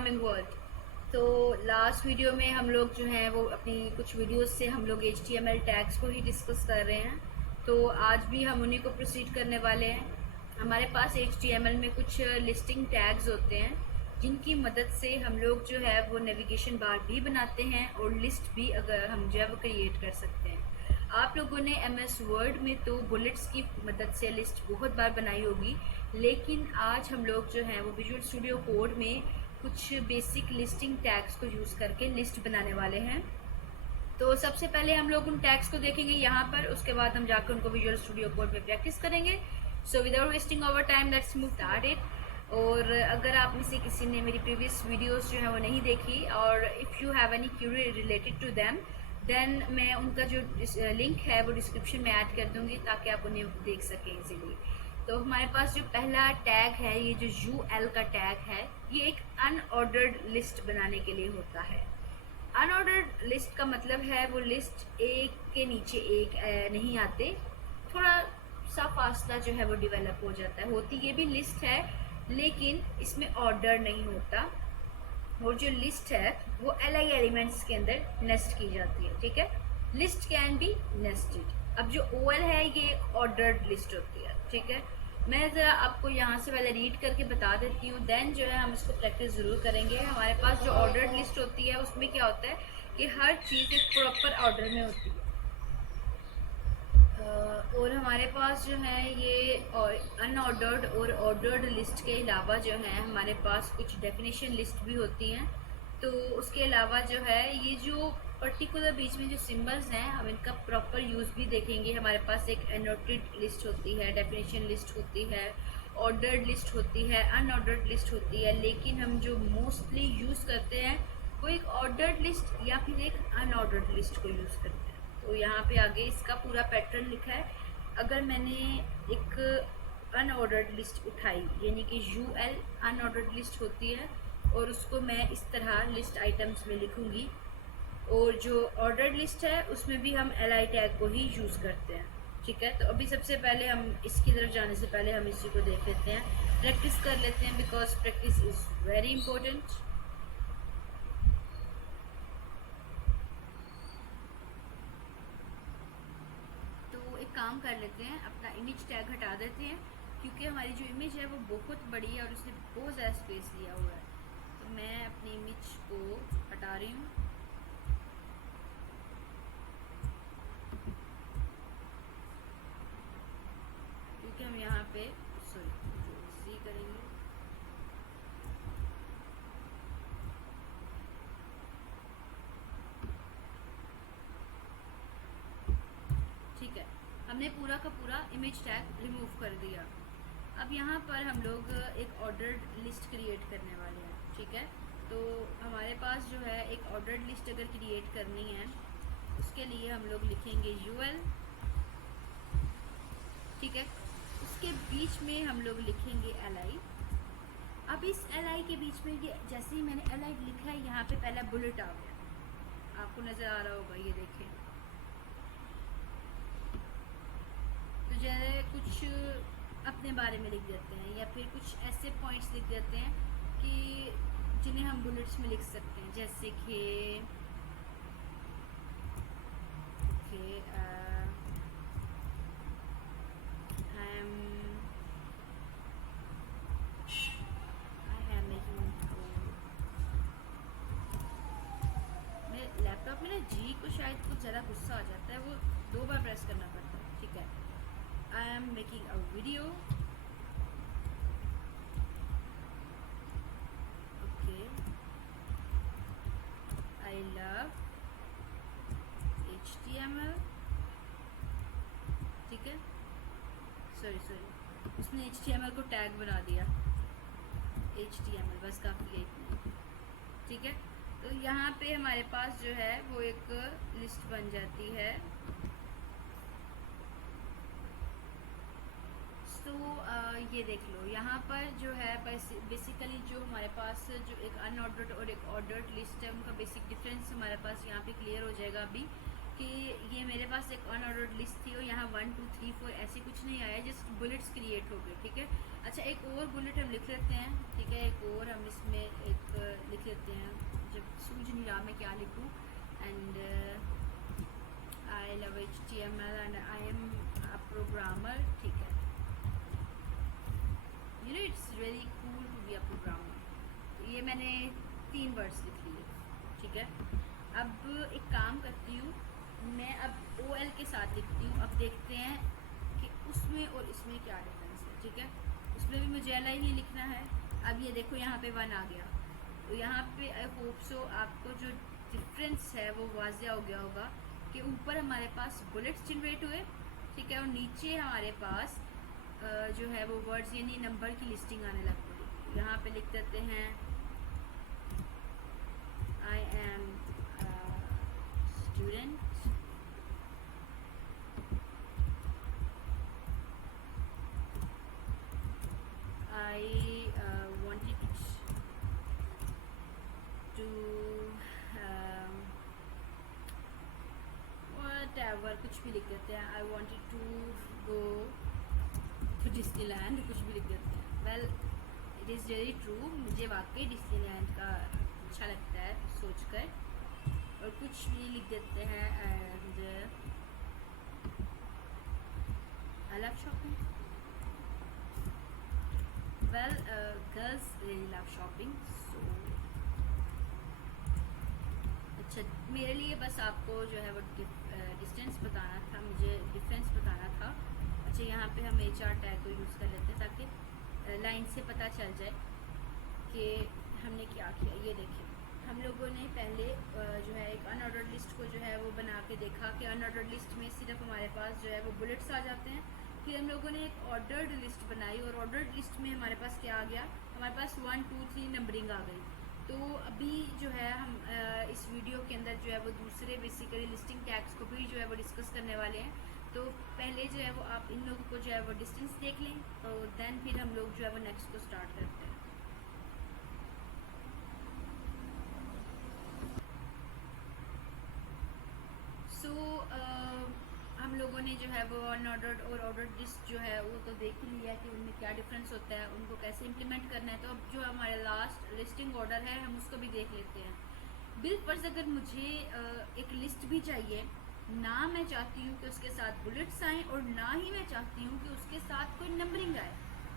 Programming world. तो last video में हम लोग जो है वो अपनी कुछ वीडियोस से हम लोग HTML टैग्स को ही डिस्कस कर रहे हैं। तो आज भी हम उन्हीं को प्रोसीड करने वाले हैं। हमारे पास HTML में कुछ लिस्टिंग टैग्स होते हैं जिनकी मदद से हम लोग जो है वो नेविगेशन बार भी बनाते हैं और लिस्ट भी अगर हम जो है वो क्रिएट कर सकते हैं। आप लोगों ने MS वर्ड में तो बुलेट्स की मदद से लिस्ट बहुत बार बनाई होगी, लेकिन आज हम लोग जो हैं वो विजुअल स्टूडियो कोड में कुछ बेसिक लिस्टिंग टैग्स को यूज़ करके लिस्ट बनाने वाले हैं। तो सबसे पहले हम लोग उन टैग्स को देखेंगे यहाँ पर, उसके बाद हम जाकर उनको विजुअल स्टूडियो कोड में प्रैक्टिस करेंगे। So without wasting our time let's move start it. और अगर आप में से किसी ने मेरी प्रीवियस वीडियोस जो है वो नहीं देखी और if you have any query related to them then मैं उनका जो लिंक है वो डिस्क्रिप्शन में ऐड कर दूंगी ताकि आप उन्हें देख सकें इजीली। तो हमारे पास जो पहला टैग है, ये जो UL का टैग है, ये एक अनऑर्डर्ड लिस्ट बनाने के लिए होता है। अनऑर्डर्ड लिस्ट का मतलब है वो लिस्ट एक के नीचे एक नहीं आते, थोड़ा सा फासला जो है वो डेवलप हो जाता है। होती ये भी लिस्ट है लेकिन इसमें ऑर्डर नहीं होता, और जो लिस्ट है वो अलग एलिमेंट्स के अंदर नेस्ट की जाती है। ठीक है, लिस्ट कैन बी नेस्टेड। अब जो OL है ये एक ऑर्डर्ड लिस्ट होती है। ठीक है, मैं ज़रा आपको यहाँ से पहले रीड करके बता देती हूँ, देन जो है हम इसको प्रैक्टिस ज़रूर करेंगे। हमारे पास जो ऑर्डर्ड लिस्ट होती है उसमें क्या होता है कि हर चीज़ एक प्रॉपर ऑर्डर में होती है। और हमारे पास जो है ये अनऑर्डर्ड और ऑर्डर्ड लिस्ट के अलावा जो है हमारे पास कुछ डेफिनेशन लिस्ट भी होती हैं। तो उसके अलावा जो है ये जो पर्टिकुलर बीच में जो सिंबल्स हैं हम इनका प्रॉपर यूज़ भी देखेंगे। हमारे पास एक एनोटेड लिस्ट होती है, डेफिनेशन लिस्ट होती है, ऑर्डर्ड लिस्ट होती है, अनऑर्डर्ड लिस्ट होती है, लेकिन हम जो मोस्टली यूज़ करते हैं वो एक ऑर्डर्ड लिस्ट या फिर एक अनऑर्डर्ड लिस्ट को यूज़ करते हैं। तो यहाँ पे आगे इसका पूरा पैटर्न लिखा है। अगर मैंने एक अनऑर्डर्ड लिस्ट उठाई यानी कि UL अनऑर्डर्ड लिस्ट होती है और उसको मैं इस तरह लिस्ट आइटम्स में लिखूंगी, और जो ऑर्डर्ड लिस्ट है उसमें भी हम LI टैग को ही यूज़ करते हैं। ठीक है, तो अभी सबसे पहले हम इसकी तरफ जाने से पहले हम इसी को देख लेते हैं, प्रैक्टिस कर लेते हैं, because practice is very important. काम कर लेते हैं, अपना इमेज टैग हटा देते हैं क्योंकि हमारी जो इमेज है वो बहुत बड़ी है और उसने बहुत ज़्यादा स्पेस लिया हुआ है। तो मैं अपनी इमेज को हटा रही हूँ। क्योंकि हम यहाँ पे सी करेंगे। ठीक है, हमने पूरा का पूरा इमेज टैग रिमूव कर दिया। अब यहाँ पर हम लोग एक ऑर्डर्ड लिस्ट क्रिएट करने वाले हैं। ठीक है, तो हमारे पास जो है एक ऑर्डर्ड लिस्ट अगर क्रिएट करनी है उसके लिए हम लोग लिखेंगे UL। ठीक है, उसके बीच में हम लोग लिखेंगे LI। अब इस LI के बीच में ये जैसे ही मैंने LI लिखा है यहाँ पे पहला बुलेट आ गया, आपको नज़र आ रहा होगा, ये देखें। तो जैसे कुछ अपने बारे में लिख देते हैं या फिर कुछ ऐसे पॉइंट्स लिख देते हैं कि जिन्हें हम बुलेट्स में लिख सकते हैं, जैसे कि मेरे लैपटॉप में ना G को शायद कुछ ज़्यादा गुस्सा आ जाता है, वो 2 बार प्रेस करना पड़ता है। ठीक है, I am making a video. Okay. I love HTML. ठीक है, सॉरी उसने HTML को टैग बना दिया, HTML बस काफ़ी है इतना। ठीक है, तो यहाँ पे हमारे पास जो है वो एक लिस्ट बन जाती है। तो ये देख लो, यहाँ पर जो है बेसिकली जो हमारे पास जो एक अनऑर्डर्ड और एक ऑर्डर्ड लिस्ट है उनका बेसिक डिफरेंस हमारे पास यहाँ पे क्लियर हो जाएगा अभी, कि ये मेरे पास एक अनऑर्डर्ड लिस्ट थी और यहाँ 1 2 3 4 ऐसे कुछ नहीं आया, जस्ट बुलेट्स क्रिएट हो गए, ठीक है। अच्छा, एक और बुलेट हम लिख लेते हैं, ठीक है। एक और हम इसमें एक लिख लेते हैं, जब सूझ नहीं रहा मैं क्या लिखूँ। And I love HTML and I am a programmer, ठीक है। You know it's very cool to be a programmer. ये मैंने 3 वर्ड्स लिख लिए, ठीक है। अब एक काम करती हूँ, मैं अब OL के साथ लिखती हूँ। अब देखते हैं कि उसमें और इसमें क्या डिफरेंस है, ठीक है। उसमें भी मुझे LI नहीं लिखना है। अब ये देखो यहाँ पे 1 आ गया, तो यहाँ पे आई होप सो आपको जो डिफरेंस है वो वाज़िया हो गया होगा कि ऊपर हमारे पास बुलेट्स जनरेट हुए, ठीक है, और नीचे हमारे पास जो है वो वर्ड्स यानी नंबर की लिस्टिंग आने लग गई। यहाँ पे लिख देते हैं I am student, I wanted to whatever, कुछ भी लिख देते हैं। I wanted to go to Disneyland, कुछ भी लिख देते हैं। Well, it is really true, मुझे वाकई डिस्नीलैंड का अच्छा लगता है सोचकर, और कुछ भी लिख देते हैं। And I love shopping. Well, girls really love shopping, so अच्छा, मेरे लिए बस आपको जो है वो डिस्टेंस बताना था, मुझे डिफरेंस बताना था। अच्छा, यहाँ पे हम HR टैग को यूज़ कर लेते हैं ताकि लाइन से पता चल जाए कि हमने क्या किया। ये देखिए, हम लोगों ने पहले जो है एक अनऑर्डर्ड लिस्ट को जो है वो बना के देखा कि अनऑर्डर्ड लिस्ट में सिर्फ हमारे पास जो है वो बुलेट्स आ जाते हैं। फिर हम लोगों ने एक ऑर्डर्ड लिस्ट बनाई, और ऑर्डर्ड लिस्ट में हमारे पास क्या आ गया, हमारे पास 1 2 3 नंबरिंग आ गई। तो अभी जो है हम इस वीडियो के अंदर जो है वो दूसरे बेसिकली लिस्टिंग टैग्स को भी जो है वो डिस्कस करने वाले हैं। तो पहले जो है वो आप इन लोगों को जो है वो डिस्टेंस देख लें, तो देन फिर हम लोग जो है वो नेक्स्ट को स्टार्ट करते हैं। सो हम लोगों ने जो है वो अनऑर्डर्ड और ऑर्डर्ड लिस्ट जो है वो तो देख ही लिया कि उनमें क्या डिफरेंस होता है, उनको कैसे इम्प्लीमेंट करना है। तो अब जो हमारा लास्ट लिस्टिंग ऑर्डर है हम उसको भी देख लेते हैं। बिलफर्ज अगर मुझे एक लिस्ट भी चाहिए, ना मैं चाहती हूँ कि उसके साथ बुलेट्स आएँ और ना ही मैं चाहती हूँ कि उसके साथ कोई नंबरिंग आए,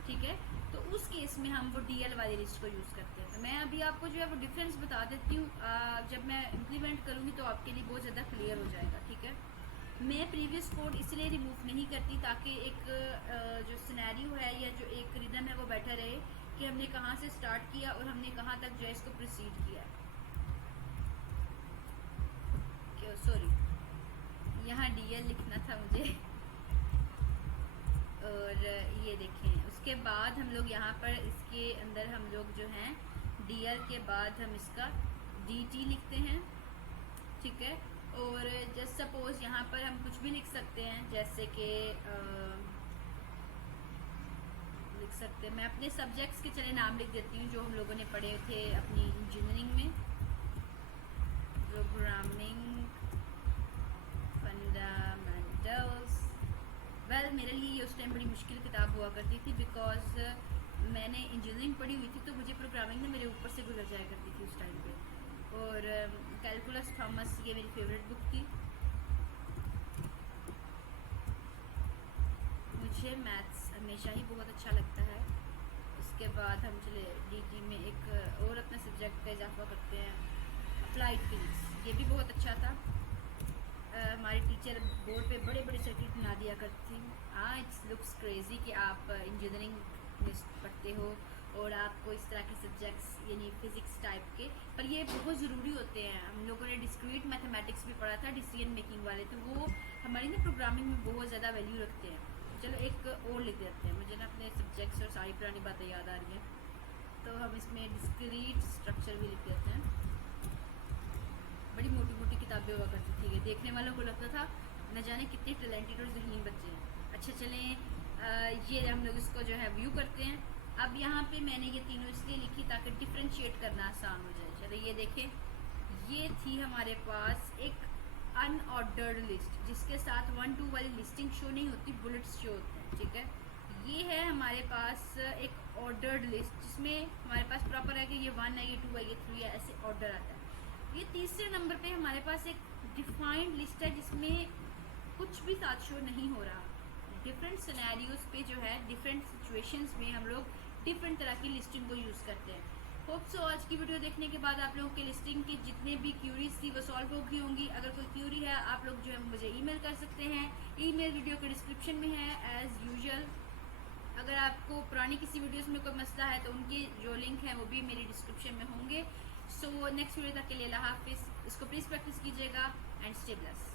ठीक है, तो उस केस में हम वो DL वाली लिस्ट को यूज़ करते हैं। तो मैं अभी आपको जो है वो डिफरेंस बता देती हूँ, जब मैं इम्प्लीमेंट करूँगी तो आपके लिए बहुत ज़्यादा क्लियर हो जाएगा, ठीक है। मैं प्रीवियस कोड इसलिए रिमूव नहीं करती ताकि एक जो सिनेरियो है या जो एक रिदम है वो बैठा रहे कि हमने कहाँ से स्टार्ट किया और हमने कहाँ तक जो है इसको प्रोसीड किया। सॉरी, यहाँ DL लिखना था मुझे। और ये देखें, उसके बाद हम लोग यहाँ पर इसके अंदर हम लोग जो हैं DL के बाद हम इसका DT लिखते हैं, ठीक है। और जस्ट सपोज यहाँ पर हम कुछ भी लिख सकते हैं, जैसे कि लिख सकते हैं, मैं अपने सब्जेक्ट्स के चले नाम लिख देती हूँ जो हम लोगों ने पढ़े थे अपनी इंजीनियरिंग में। Programming fundamentals. वेल, मेरे लिए ये उस टाइम बड़ी मुश्किल किताब हुआ करती थी, बिकॉज मैंने इंजीनियरिंग पढ़ी हुई थी तो मुझे प्रोग्रामिंग में मेरे ऊपर से गुजर जाया करती थी उस टाइम पे। और कैलकुलस थॉमस, ये मेरी फेवरेट बुक थी। मुझे मैथ्स हमेशा ही बहुत अच्छा लगता है। उसके बाद हम चले DT में एक और अपने सब्जेक्ट का इजाफा करते हैं, अप्लाइड फिजिक्स। ये भी बहुत अच्छा था। हमारी टीचर बोर्ड पे बड़े बड़े सर्किट बना दिया करती थी। हाँ, इट्स लुक्स क्रेजी कि आप इंजीनियरिंग में पढ़ते हो और आपको इस तरह के सब्जेक्ट्स यानी फिज़िक्स टाइप के, पर ये बहुत ज़रूरी होते हैं। हम लोगों ने डिस्क्रीट मैथमेटिक्स भी पढ़ा था, डिसीजन मेकिंग वाले, तो वो हमारी ना प्रोग्रामिंग में बहुत ज़्यादा वैल्यू रखते हैं। चलो एक और लिख देते हैं, मुझे ना अपने सब्जेक्ट्स और सारी पुरानी बातें याद आ रही हैं, तो हम इसमें डिस्क्रीट स्ट्रक्चर भी लिख देते हैं। बड़ी मोटी मोटी किताबें हुआ करती थी, ये देखने वालों को लगता था न जाने कितने टैलेंटेड और ज़हीन बच्चे हैं। अच्छा चलें, ये हम लोग इसको जो है व्यू करते हैं। अब यहाँ पे मैंने ये तीनों इसलिए लिखी ताकि डिफ्रेंशिएट करना आसान हो जाए। चलो ये देखें, ये थी हमारे पास एक अनऑर्डर्ड लिस्ट जिसके साथ 1 2 वाली लिस्टिंग शो नहीं होती, बुलेट्स शो होते हैं, ठीक है, ये है हमारे पास एक ऑर्डर्ड लिस्ट जिसमें हमारे पास प्रॉपर है कि ये 1 है, ये 2 है, ये 3 है, ऐसे ऑर्डर आता है। ये तीसरे नंबर पे हमारे पास एक डिफाइंड लिस्ट है जिसमें कुछ भी साथ शो नहीं हो रहा। डिफरेंट सिनेरियोज पे जो है, डिफरेंट सिचुएशंस में हम लोग डिफरेंट तरह की लिस्टिंग को यूज़ करते हैं। होप सो आज की वीडियो देखने के बाद आप लोगों के लिस्टिंग की जितने भी क्यूरीज थी वो सॉल्व हो गई होंगी। अगर कोई क्यूरी है आप लोग जो है मुझे ईमेल कर सकते हैं, ईमेल वीडियो के डिस्क्रिप्शन में है एज यूजुअल। अगर आपको पुरानी किसी वीडियोस में कोई मसला है तो उनकी जो लिंक है वो भी मेरी डिस्क्रिप्शन में होंगे। सो नेक्स्ट वीडियो तक के लिए अल्लाह हाफिज़। इसको प्लीज़ प्रैक्टिस कीजिएगा एंड स्टे ब्लेस्ड।